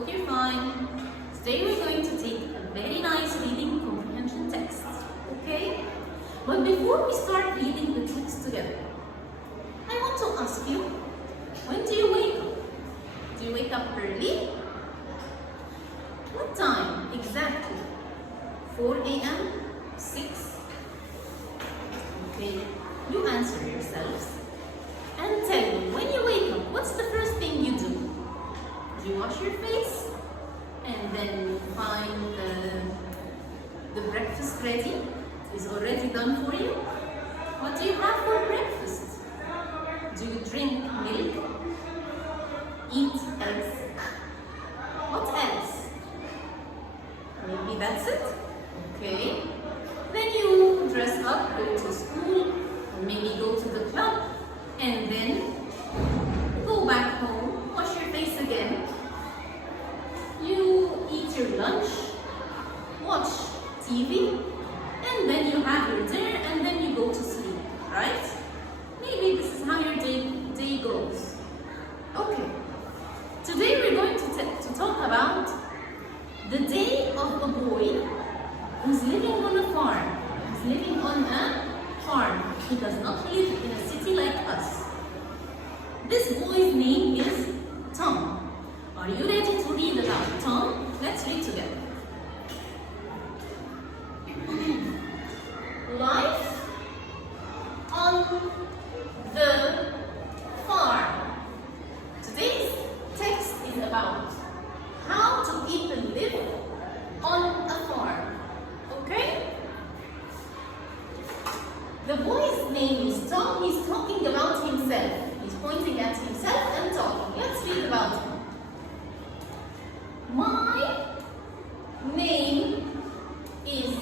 Hope you're fine. Today we're going to take a very nice reading comprehension text, okay? But before we start reading the text together, I want to ask you, when do you wake up? Do you wake up early? What time exactly? 4 a.m.? 6? Okay, you answer yourselves and tell me, when you wake up, what's the first thing you do? Do you wash your face? And then you find the breakfast ready? Is already done for you? What do you have for breakfast? Do you drink milk? Eat eggs? What else? Maybe that's it? Okay. Then you dress up, go to school, or maybe go to the club, and then go back home, wash your face again. You eat your lunch, watch TV, and then you have your dinner, and then you go to sleep, right? Maybe this is how your day goes. Okay. Today we're going to talk about the day of a boy who's living on a farm. He's living on a farm. He does not live in a city like us. This boy's name is Tom. Are you ready to read about Tom? Let's read together. Life on the farm. Today's text is about how to people live on a farm. Okay? The boy's name is Tom. He's talking about himself. He's pointing at himself and talking. Let's read about him. My name is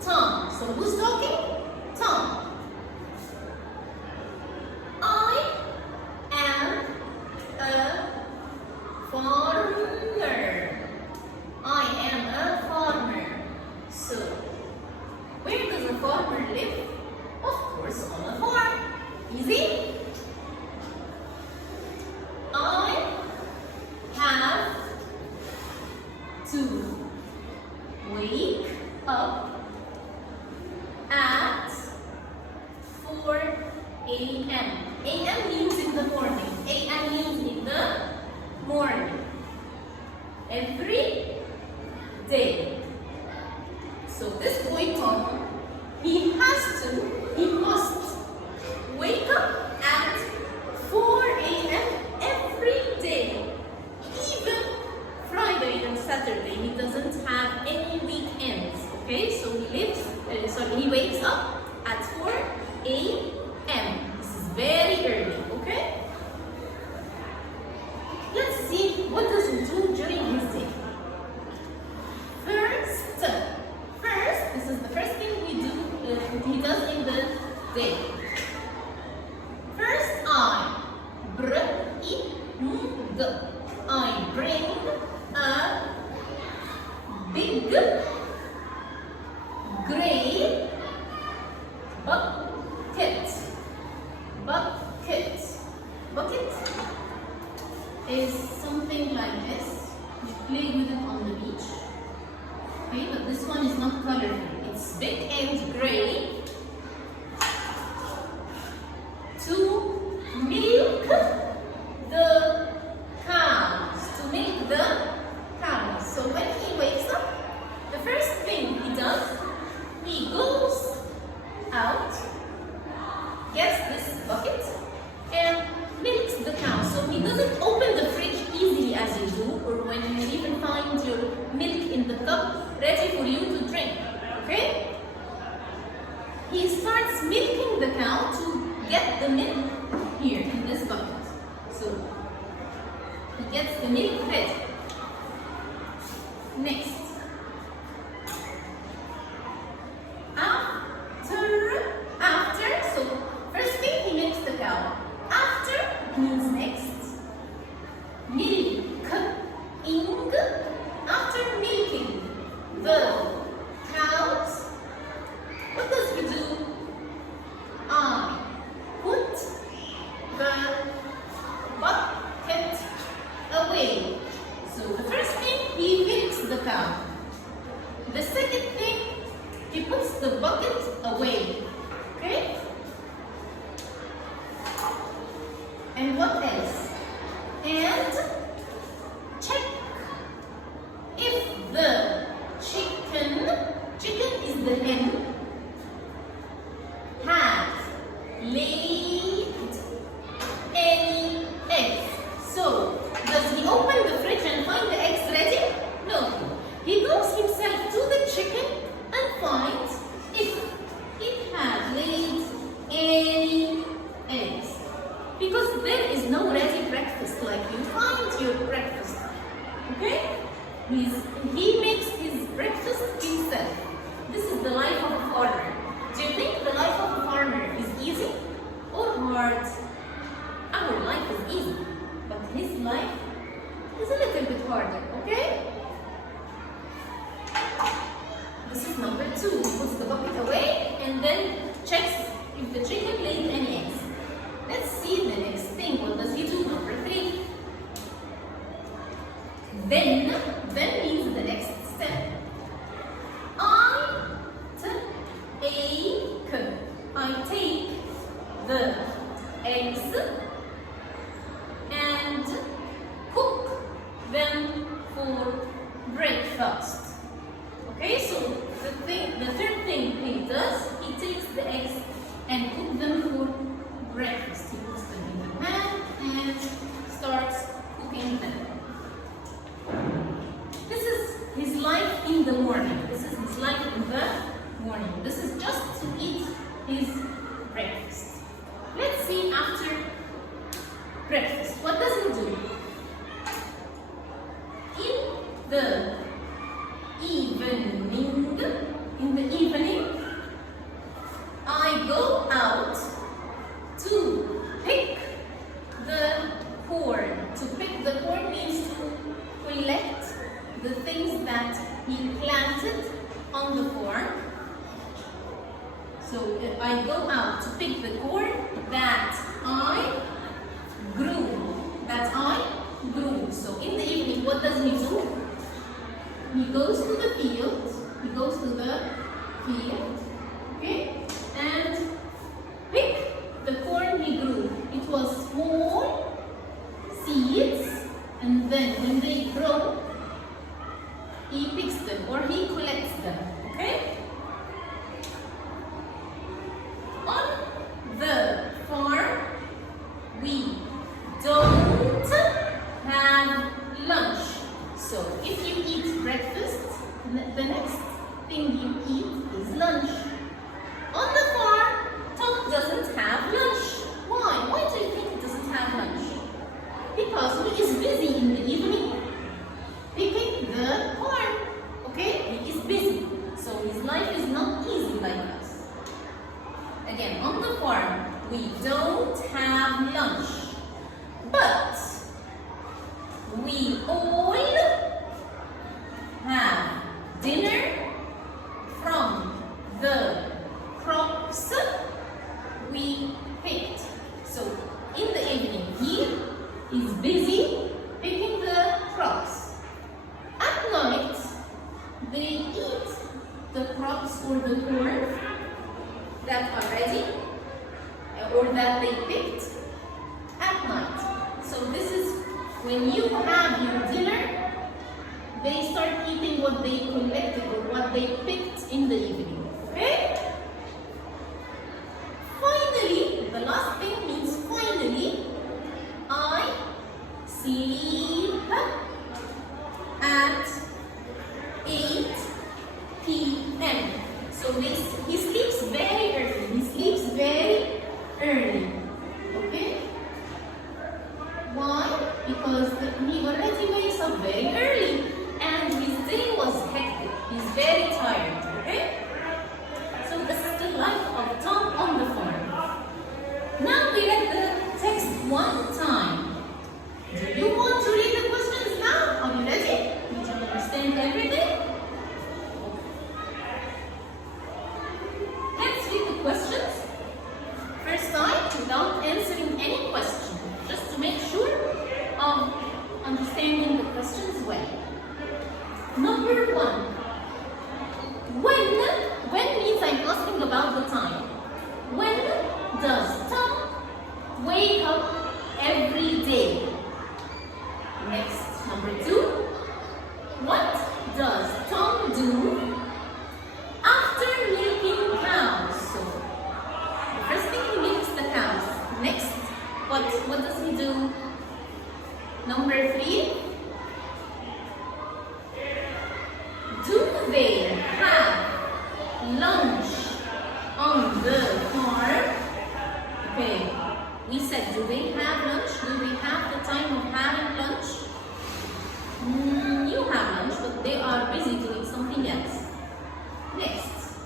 Tom. So who's talking? Tom. I am a farmer. I am a farmer. So, where does a farmer live? Of course, on a farm. Easy? I have to wake up at 4 a.m. A.m. means in the morning. A.M. means in the morning. Every day. So this boy Tom, he must wake up at 4 a.m. every day. Even Friday and Saturday, he doesn't have any weekends. Okay, so he wakes up at 4 a.m. This is very early. Okay. Let's see what does he do during his day. First, this is the first thing he does in the day. First, I bring a big gray bucket. Bucket is something like this. You play with it on the beach. Okay, but this one is not colorful. It's big and gray. To milk the cows. So when he wakes up, the first thing he does, he goes out, gets this bucket, and milks the cow. So he doesn't open the fridge easily as you do, or when you even find your milk in the cup ready for you to drink. Okay? He starts milking the cow to get the milk here in this bucket. So he gets the milk ready. Next. After, so first thing he milks the cow. After means next. Milking. After milking the cows, what does he do? I put the bucket away. So the first the bucket away. Okay? And what else? And check if the chicken is the hen, has laid any eggs. So, does he open the fridge and find the eggs ready? No. He goes himself to the chicken and finds if it has laid any eggs. Because there is no ready breakfast like you find your breakfast. Okay? He makes his breakfast himself. This is the life of a farmer. Do you think the life of a farmer is easy or hard? Our life is easy, but his life is a little bit harder, okay? This is number 2. He puts the bucket away and then checks if the chicken laid any eggs. Let's see the next thing. What does he do? Number 3. Then means the next step. I take the eggs and cook them for breakfast. Okay, so the third thing he does, he takes the eggs and cook them for breakfast. He puts them in the pan and starts cooking them. This is his life in the morning. This is his life in the morning. This is just to eat his breakfast. Let's see after breakfast. What does he do? In the evening, I go out to pick the corn. To pick the corn means to collect the things that he planted on the farm. So I go out to pick the corn that I grew. So in the evening, what does he do? He goes to the field. Okay, and pick the corn he grew. It was small seeds, and then when they grow, he picks them or he collects them. Okay. On the farm, we don't have lunch. So if you eat breakfast, the next thing you eat is lunch. On the farm, Tom doesn't have lunch. Why? Why do you think he doesn't have lunch? Because he is busy in the evening picking the corn. Okay? He is busy. So his life is not easy like us. Again, on the farm, we don't have lunch. But we all have dinner from the crops we picked. So in the evening, he is busy picking the crops. At night, they eat the crops or the corn that are ready or that they picked at night. So this is when you have your dinner, they start eating what they collected or what they picked in the evening. Okay? Finally, the last thing means finally, I sleep at 8 p.m. So he sleeps very early. Okay? Why? Because he already wakes up very early and his day was hectic. He's very tired. Okay? So this is the life of Tom on the farm. Now we read the text one time. Do you want to read the questions now? Are you ready? Did you understand everything? Let's read the questions. First time, without answering any question, just to make sure of understanding the questions well. Number 1. wake up every day? Next, number 2. What does Tom do after milking cows? So, the first thing he milks the cows. Next, what does he do? Number 3. Do they have lunch on the farm? Okay, we said, do they have lunch? Do they have the time of having lunch? You have lunch, but they are busy doing something else. Next,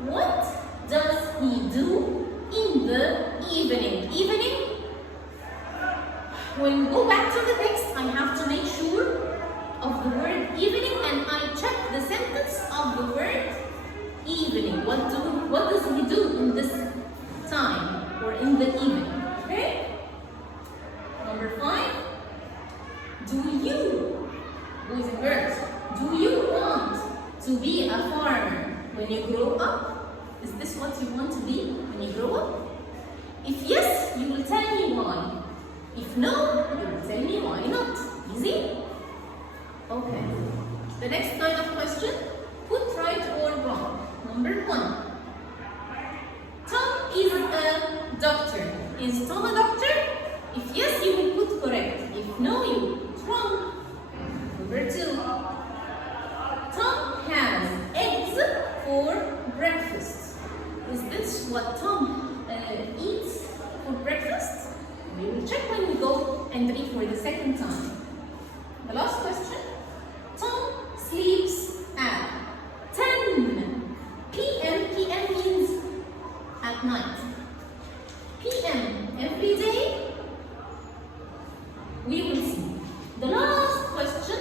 what does he do in the evening? Evening? When we go back to the text, I have to make sure of the word evening and I check the sentence of the word evening. What does he do in this time or in the evening? Okay? Number 5. Do you, boys and girls, do you want to be a farmer when you grow up? Is this what you want to be when you grow up? If yes, you will tell me why. If no, you will tell me why not. Easy? Okay. The next kind of question, put right or wrong. Number 1. Tom is a doctor. Is Tom a doctor? If yes, you will put correct. If no, you will put wrong. Number 2. Tom has eggs for breakfast. Is this what Tom eats for breakfast? We will check when we go and read for the second time. The last question. Tom sleeps at 10 p.m. p.m. means at night. p.m. every day? We will see. The last question.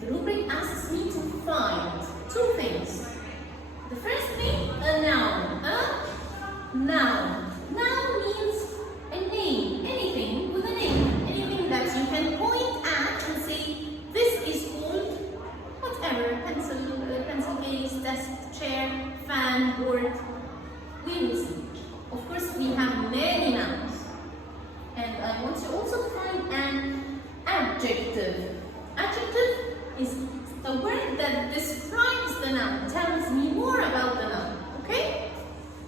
The rubric asks me to find 2 things. The first thing, a noun. A noun. Noun means a name. Anything with a name. Anything that you can point at and say, this is called whatever. Pencil case, desk, chair, fan, board. We will see. Of course, we have many nouns. And I want you also to find an adjective. Adjective is the word that describes the noun, tells me more about the noun. Okay?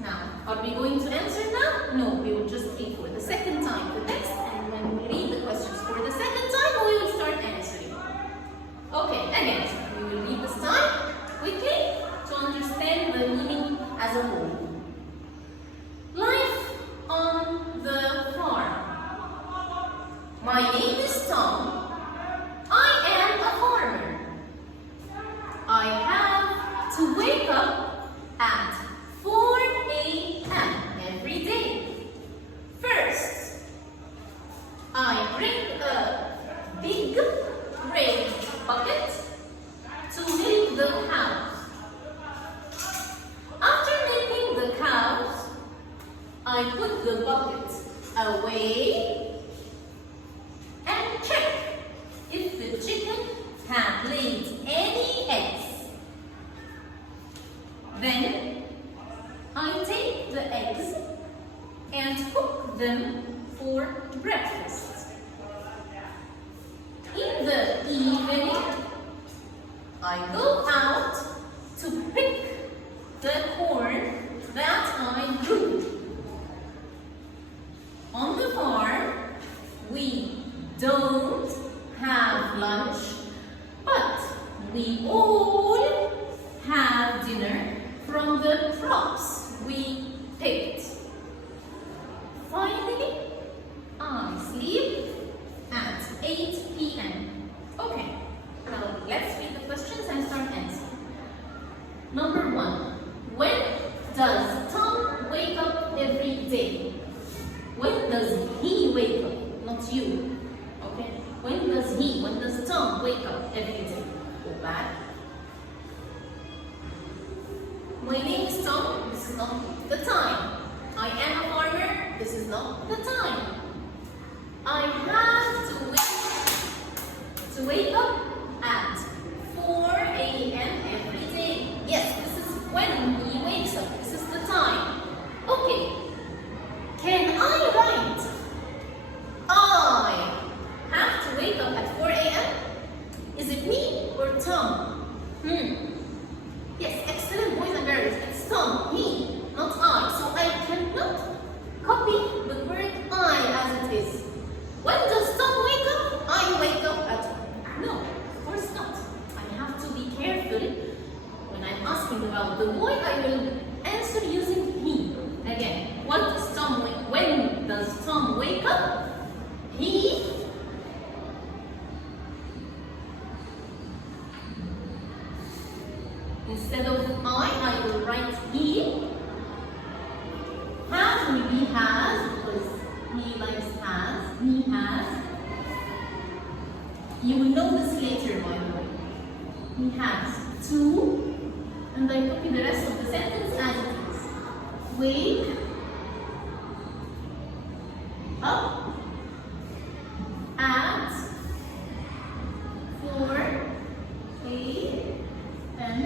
Now, are we going to answer now? No, we will just read for the second time the text, and when we read the questions for the second time, we will start answering. Okay, again, we will read this time quickly to understand the meaning as a whole. Life on the farm. My name is Tom. I am a farmer. I have to wake up at 4 a.m. every day. First, I bring a big red bucket to milk the cows. After milking the cows, I put the bucket away and check if the chicken had laid any eggs. Then I take the eggs and cook them for breakfast. In the evening, I go out to pick the corn that I grew. On the farm, we don't have lunch, but we all have dinner from the crops we picked. Finally, I sleep at 8 p.m. Okay, now let's read the questions and start answering. Number 1. When does Tom wake up every day? When does he wake up? Not you. Okay? When does Tom wake up every day? Go back. My name is Tom. This is not the time. I am a farmer. This is not the time. I have to wake up at 4 a.m. every day. Yes, this is when he wakes up. This is the time. Okay. he instead of I will write he. Has will be has because he likes has. He has. You will know this later, by the way. He has two, and I copy the rest of the sentence as it is. Wake up at 4 a.m.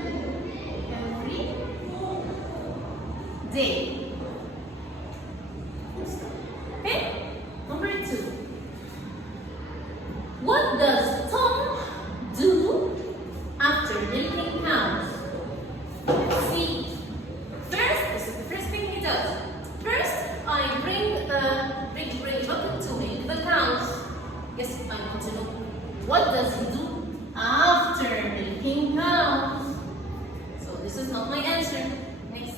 every day. Okay? Number 2. What does Tom do after milking cows? Let's see. First, this is the first thing he does. First, I bring a big gray bucket to milk the cows. Yes, I want to know. What does he do after milking cows? So this is not my answer. Next.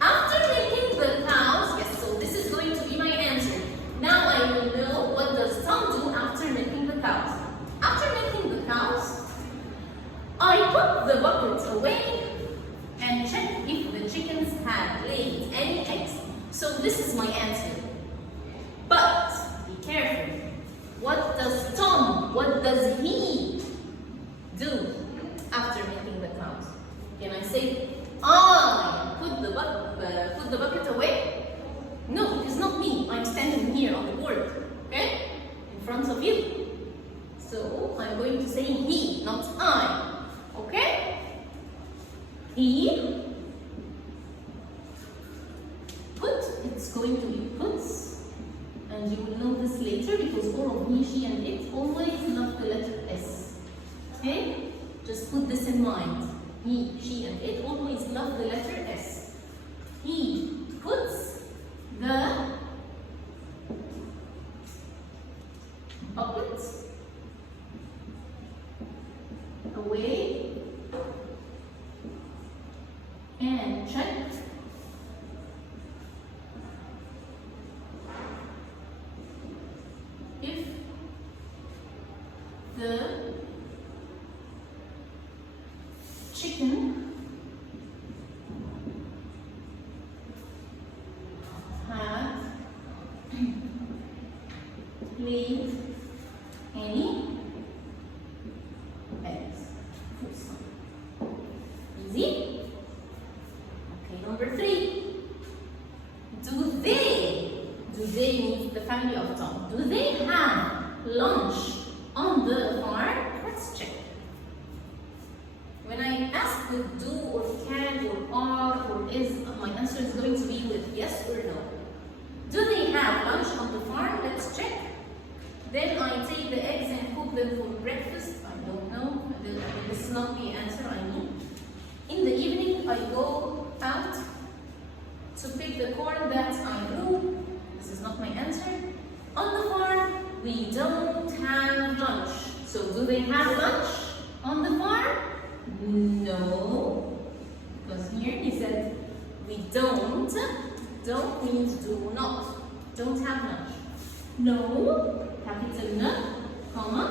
After milking the cows, yes, so this is going to be my answer. Now I will know what does Tom do after milking the cows. After milking the cows, I put the bucket away and check if the chickens had laid any eggs. So this is my answer. But be careful. What does Tom, what does he do after milking the cows? Can I say, I put the bucket away? No, it is not me. I'm standing here on the board, okay? In front of you. So I'm going to say he, not I, okay? He put, it's going to be puts, and you will know this later because all of he, she, and it always love the letter S, okay? Just put this in mind. He, she, and it always love the letter S. He puts the bucket away and check if the chicken had laid any eggs. Easy? Okay, number 3. Do they mean the family of Tom? Do they have lunch on the farm? Let's check. When I ask with do or can or are or is, my answer is going to be with yes or no. Do they have lunch on the farm? Let's check. Then I take the eggs and cook them for breakfast. I don't know. This is not the answer I need. In the evening, I go out to pick the corn that I grew. This is not my answer. On the farm, we don't have lunch. So do they have lunch on the farm? No. Because here he said we don't. Don't means do not. Don't have lunch. No. Capital N, comma.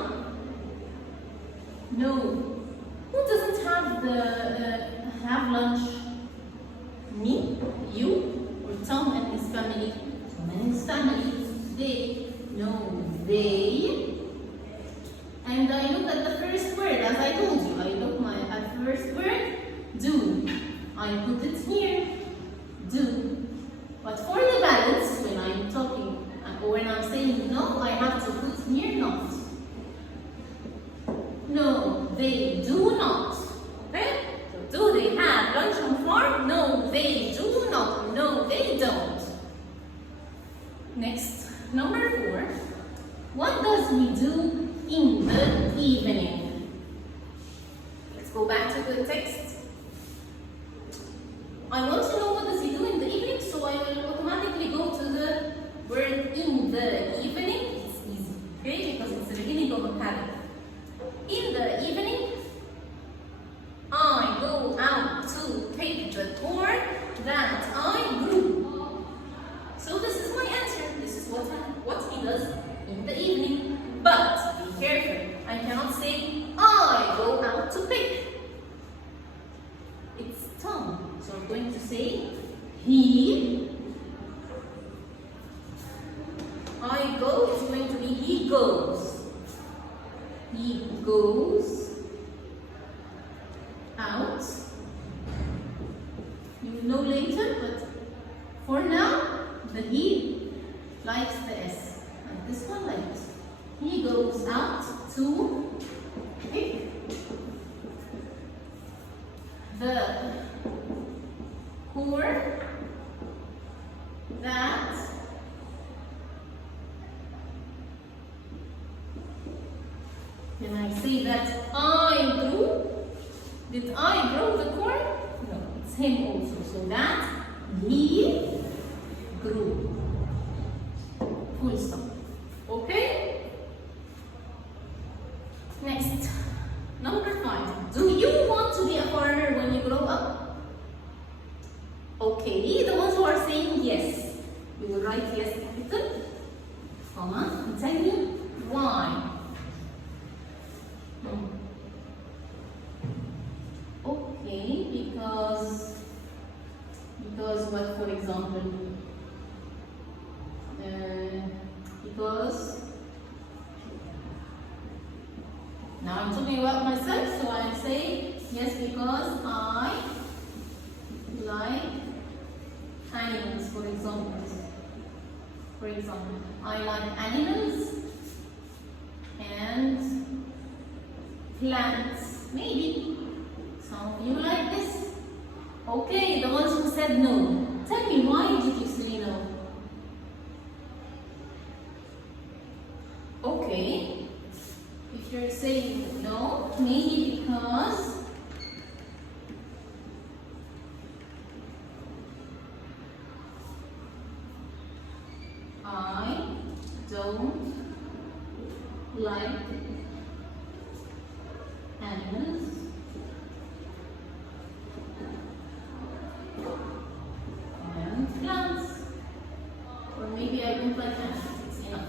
No. Who doesn't have have lunch? Me, you, or Tom and his family? Tom and his family. They. No, they. And I look at the first word, as I told you. I look at the first word, do. I put it here, do. But for the balance, when I'm talking, or when I'm saying no, I have to put here not. No, they do not. Okay? So do they have lunch on farm? No, they do not. No, they don't. Next, number 4. What does we do in the evening? Let's go back to the text. I want to know what does he do in the evening, so I will automatically go to the word in the evening. It's easy, okay? Because it's the beginning of a paragraph. In the evening, I go out to pick the corn that I grew. So this is my answer. This is what he does in the evening. I go is going to be he goes. He goes out. You will know later, but for now, the he likes the S. And this one like this. He goes out to pick the core that can I say that I grew? Did I grow the corn? No, it's him also. So that he grew. Full stop. Okay? Next, number 5. Do you want to be a farmer when you grow up? Okay, the ones who are saying yes, you will write yes capital, comma, and tell me why. Okay, because what, for example? Because now I'm talking about myself, so I'm saying yes because I like animals, for example. I like animals and plants. Maybe some of you like this. Okay, the ones who said no, tell me why did you say no? Okay, if you're saying no, maybe because I don't like animals and plants. Or maybe I don't like animals. It's enough.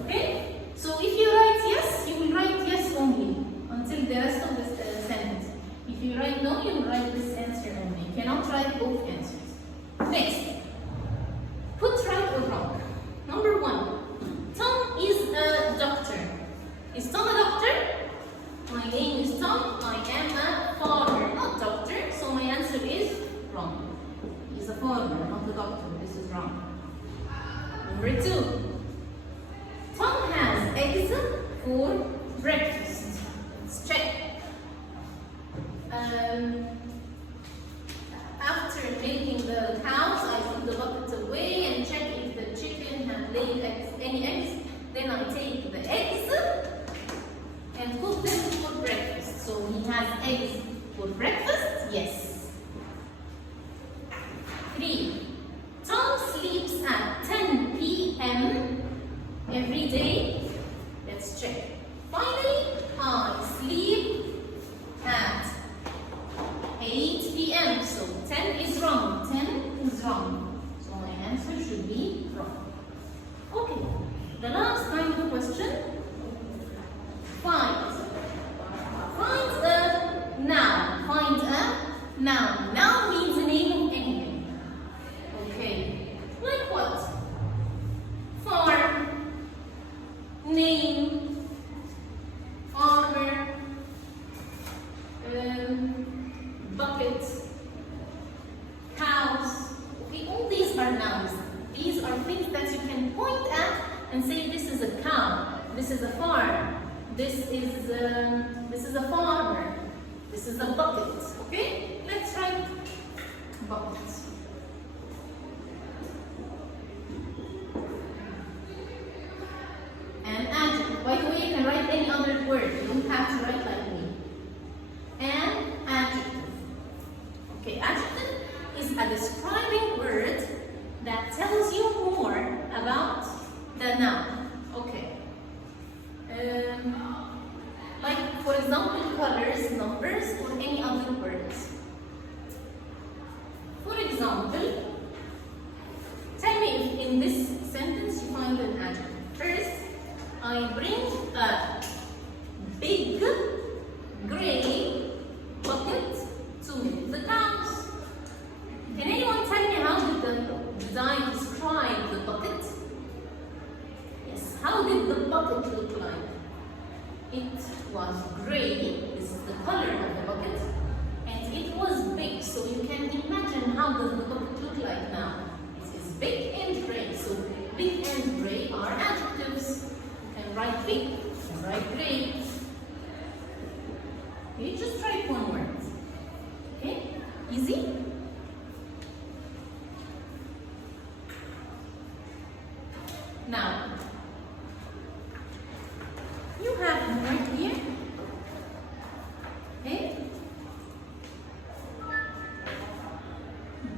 Okay? So if you write yes, you will write yes only until the rest of the sentence. If you write no, you will write this answer only. You cannot write both answers. Next. Put right or wrong. Number 1. Tom is a doctor. Is Tom a doctor? My name is Tom. I am a farmer, not doctor. So my answer is wrong. He's a farmer, not a doctor. This is wrong. Number 2. Tom has eggs for breakfast. Let's check. After milking the cows, I put the bucket away and check if the chicken had laid any eggs. Then I take the eggs and cook them for breakfast. So he has eggs for breakfast? Yes. 3. Tom sleeps at 10 p.m. every day. Let's check. Finally, I sleep at 8 p.m. So 10 is wrong. 10 is wrong. So my answer should be wrong. Okay. The last kind of question. Find a noun. Find a noun. Noun means the name of anything. Okay. Like what? Farm. Name. Farmer. Bucket. Cows. Okay, all these are nouns. These are things that you can point at and say this is a cow, this is a farm, this is a farmer, this is a bucket. Okay, let's write bucket. An adjective. By the way, you can write any other word. You don't have to write like me. An adjective. Okay, adjective is a describing word that tells you more about the noun. Okay. Like, for example, colors, numbers, or any other words. For example, tell me if in this sentence you find an adjective. First, I bring a big gray bucket to milk the cows. Can anyone tell me how did I describe the bucket? bucket look like? It was gray. This is the color of the bucket. And it was big. So you can imagine how does the bucket look like now. It is big and gray. So big and gray are adjectives. You can write big and write gray. Okay, just try one word. Okay, easy? Now, you have homework here. Okay?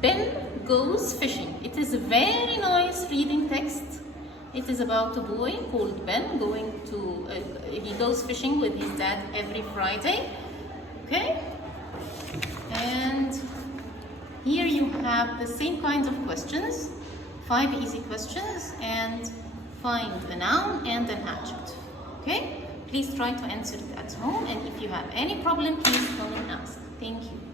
Ben goes fishing. It is a very nice reading text. It is about a boy called Ben going to, he goes fishing with his dad every Friday. Okay? And here you have the same kinds of questions, 5 easy questions, and find a noun and an adjective. Okay? Please try to answer it at home, and if you have any problem, please come and ask. Thank you.